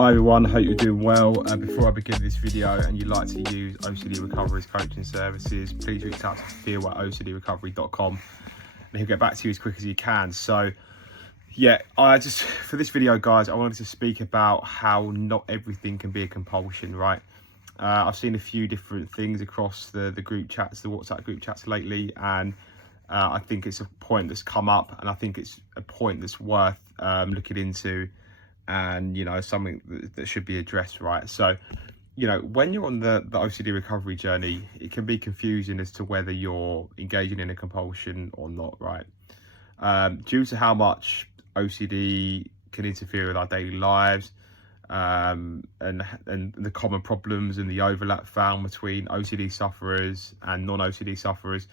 Hi everyone, hope you're doing well. Before I begin this video and you'd like to use OCD Recovery's coaching services, please reach out to Theo at ocdrecovery.com and he'll get back to you as quick as he can. So yeah, for this video guys, I wanted to speak about how not everything can be a compulsion, right? I've seen a few different things across the group chats, the WhatsApp group chats lately, and I think it's a point that's come up, and I think it's a point that's worth looking into, and something that should be addressed, right? So when you're on the OCD recovery journey, it can be confusing as to whether you're engaging in a compulsion or not, right? Due to how much OCD can interfere with our daily lives, and the common problems and the overlap found between OCD sufferers and non-OCD sufferers,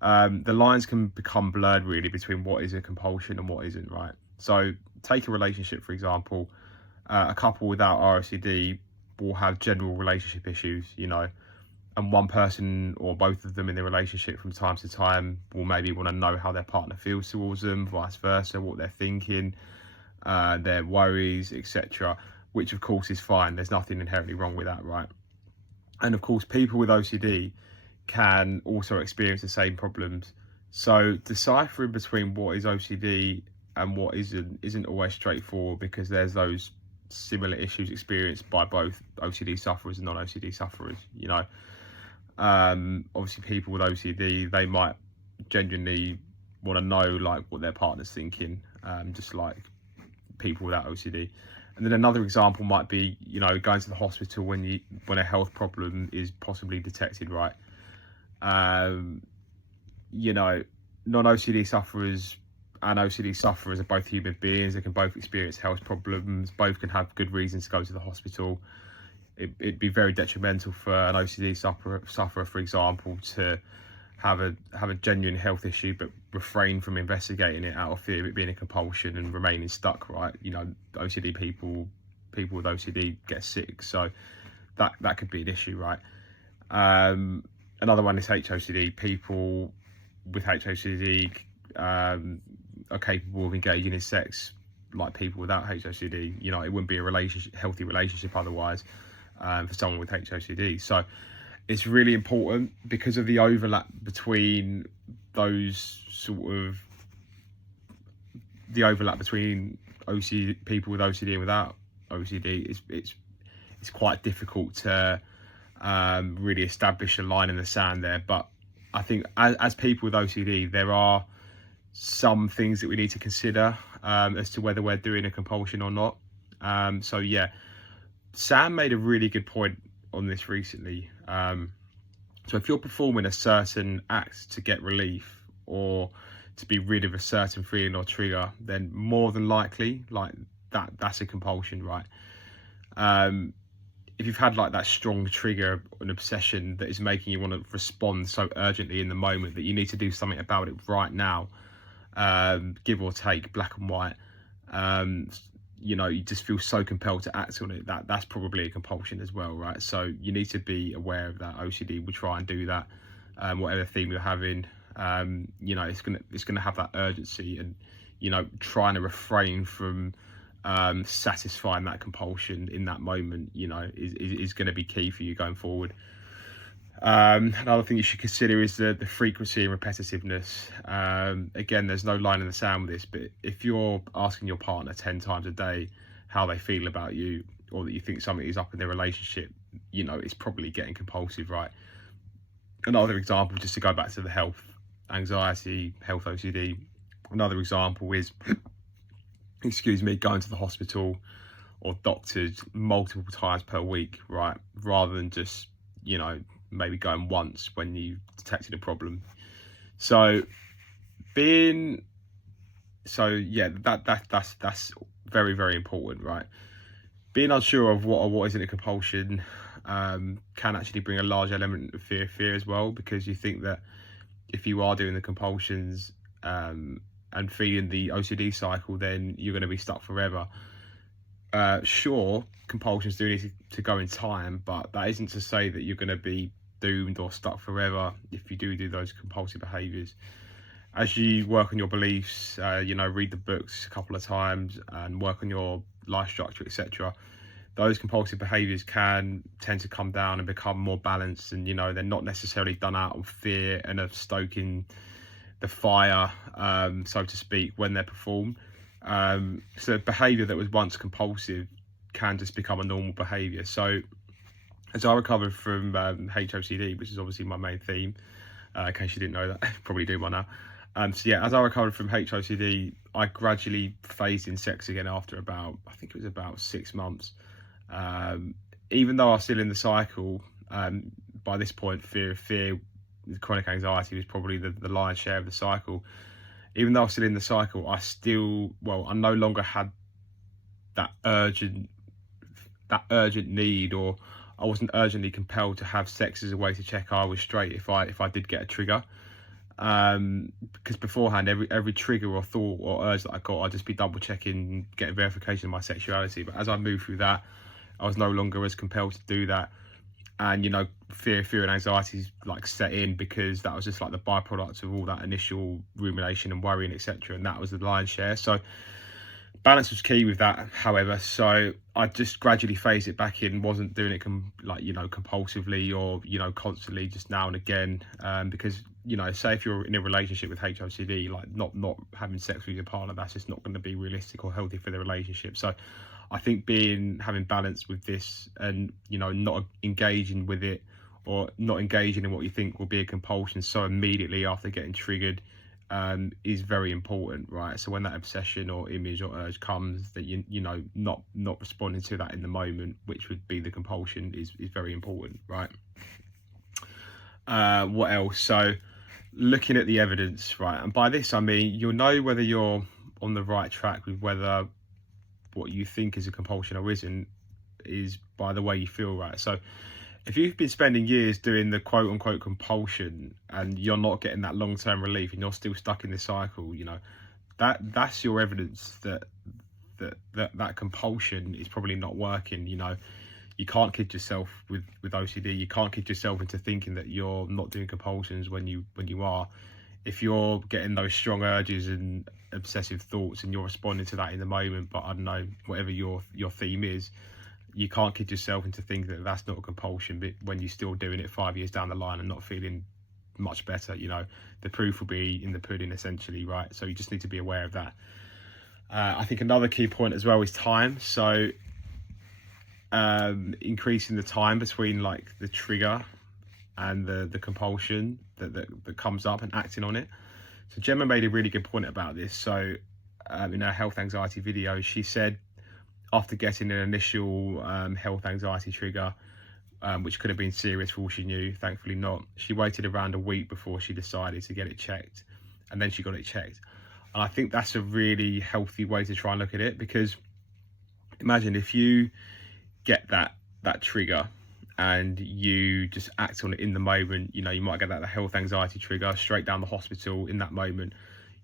the lines can become blurred really between what is a compulsion and what isn't, right? So take a relationship, for example. A couple without ROCD will have general relationship issues, and one person or both of them in the relationship from time to time will maybe want to know how their partner feels towards them, vice versa, what they're thinking, their worries, etc., which of course is fine. There's nothing inherently wrong with that, right? And of course, people with OCD can also experience the same problems. So deciphering between what is OCD and what isn't always straightforward, because there's those similar issues experienced by both OCD sufferers and non-OCD sufferers. Obviously people with OCD, they might genuinely want to know like what their partner's thinking, just like people without OCD. And then another example might be going to the hospital when a health problem is possibly detected, right? Non-OCD sufferers and OCD sufferers are both human beings. They can both experience health problems. Both can have good reasons to go to the hospital. It'd be very detrimental for an OCD sufferer, for example, to have a genuine health issue but refrain from investigating it out of fear of it being a compulsion and remaining stuck, right? OCD people with OCD get sick, so that could be an issue, right? Another one is HOCD. People with HOCD are capable of engaging in sex like people without HOCD. It wouldn't be a healthy relationship otherwise, for someone with HOCD. So it's really important, because of the overlap between people with OCD and without OCD. It's quite difficult to really establish a line in the sand there. But I think as people with OCD, there are some things that we need to consider as to whether we're doing a compulsion or not. So yeah, Sam made a really good point on this recently. So if you're performing a certain act to get relief or to be rid of a certain feeling or trigger, then more than likely that's a compulsion, right? If you've had like that strong trigger, an obsession that is making you want to respond so urgently in the moment that you need to do something about it right now, give or take, black and white, you just feel so compelled to act on it, that's probably a compulsion as well, right? So you need to be aware of that. OCD will try and do that, whatever theme you're having. It's gonna have that urgency, and trying to refrain from satisfying that compulsion in that moment is going to be key for you going forward. Another thing you should consider is the frequency and repetitiveness. Again, there's no line in the sand with this, but if you're asking your partner 10 times a day how they feel about you, or that you think something is up in their relationship, it's probably getting compulsive, right? Another example, just to go back to the health anxiety, health OCD, another example is going to the hospital or doctors multiple times per week, right? Rather than just maybe going once when you detected a problem. That's very, very important, right? Being unsure of what isn't a compulsion can actually bring a large element of fear as well, because you think that if you are doing the compulsions and feeding the OCD cycle, then you're going to be stuck forever. Sure, compulsions do need to go in time, but that isn't to say that you're going to be doomed or stuck forever if you do those compulsive behaviours. As you work on your beliefs, read the books a couple of times and work on your life structure, etc., those compulsive behaviors can tend to come down and become more balanced, and they're not necessarily done out of fear and of stoking the fire, so to speak, when they're performed. So behavior that was once compulsive can just become a normal behavior. So as I recovered from HOCD, which is obviously my main theme, in case you didn't know that, probably do by now. So yeah, as I recovered from HOCD, I gradually phased in sex again after I think it was about 6 months. Even though I was still in the cycle, by this point, fear, chronic anxiety was probably the lion's share of the cycle. Even though I was still in the cycle, I no longer had that urgent need, or I wasn't urgently compelled to have sex as a way to check I was straight if I did get a trigger. Because beforehand, every trigger or thought or urge that I got, I'd just be double checking, getting verification of my sexuality. But as I moved through that, I was no longer as compelled to do that. And fear and anxiety like set in, because that was just like the byproduct of all that initial rumination and worrying, etc. And that was the lion's share. So balance was key with that, however. So I just gradually phased it back in, wasn't doing it compulsively or constantly, just now and again, because say if you're in a relationship with HOCD, like not having sex with your partner, that's just not going to be realistic or healthy for the relationship. So I think having balance with this, and not engaging with it, or not engaging in what you think will be a compulsion so immediately after getting triggered, is very important, right? So when that obsession or image or urge comes, that not responding to that in the moment, which would be the compulsion, is very important, right? What else? So looking at the evidence, right? And by this I mean you'll know whether you're on the right track with whether what you think is a compulsion or isn't, is by the way you feel, right? So if you've been spending years doing the quote unquote compulsion and you're not getting that long-term relief and you're still stuck in this cycle, that's your evidence that compulsion is probably not working. You can't kid yourself with OCD. You can't kid yourself into thinking that you're not doing compulsions when you are. If you're getting those strong urges and obsessive thoughts and you're responding to that in the moment, but I don't know, whatever your theme is, you can't kid yourself into thinking that that's not a compulsion, but when you're still doing it 5 years down the line and not feeling much better, the proof will be in the pudding, essentially, right? So you just need to be aware of that. I think another key point as well is time. So increasing the time between like the trigger and the compulsion that comes up, and acting on it. So Gemma made a really good point about this. So in her health anxiety video, she said after getting an initial health anxiety trigger, which could have been serious for all she knew, thankfully not, she waited around a week before she decided to get it checked, and then she got it checked. And I think that's a really healthy way to try and look at it, because imagine if you get that trigger and you just act on it in the moment, you might get that health anxiety trigger straight down the hospital in that moment.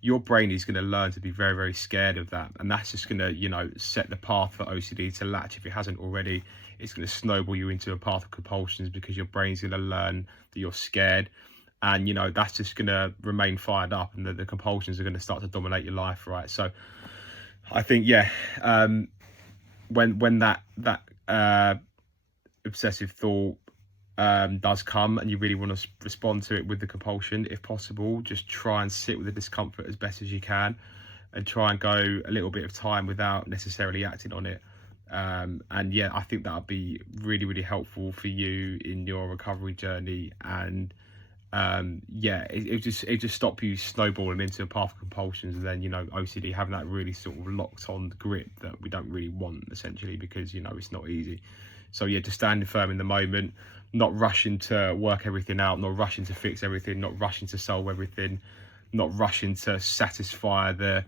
Your brain is going to learn to be very, very scared of that, and that's just going to set the path for OCD to latch if it hasn't already. It's going to snowball you into a path of compulsions, because your brain's going to learn that you're scared, and that's just going to remain fired up, and the compulsions are going to start to dominate your life, right? So I think when that obsessive thought does come and you really want to respond to it with the compulsion, if possible, just try and sit with the discomfort as best as you can, and try and go a little bit of time without necessarily acting on it. And I think that would be really, really helpful for you in your recovery journey. And it just stop you snowballing into a path of compulsions, and then OCD having that really sort of locked on grip that we don't really want, essentially, because it's not easy. So just standing firm in the moment, not rushing to work everything out, not rushing to fix everything, not rushing to solve everything, not rushing to satisfy the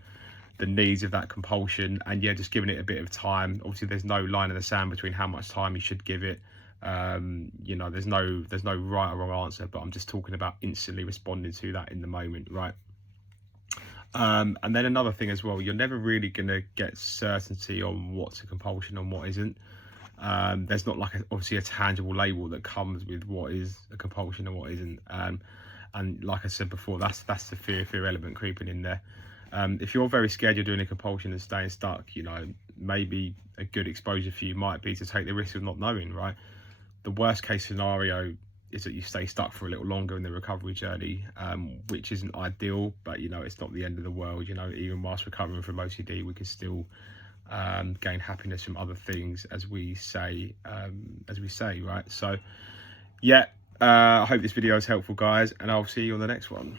needs of that compulsion, and just giving it a bit of time. Obviously there's no line in the sand between how much time you should give it. There's no right or wrong answer, but I'm just talking about instantly responding to that in the moment, right? And then another thing as well, you're never really going to get certainty on what's a compulsion and what isn't. There's not like obviously a tangible label that comes with what is a compulsion and what isn't. And like I said before, that's the fear element creeping in there. If you're very scared you're doing a compulsion and staying stuck, you know, maybe a good exposure for you might be to take the risk of not knowing, right? The worst case scenario is that you stay stuck for a little longer in the recovery journey, which isn't ideal, but you know, it's not the end of the world. You know, even whilst recovering from OCD, we can still gain happiness from other things, as we say, right? So yeah, I hope this video is helpful, guys, and I'll see you on the next one.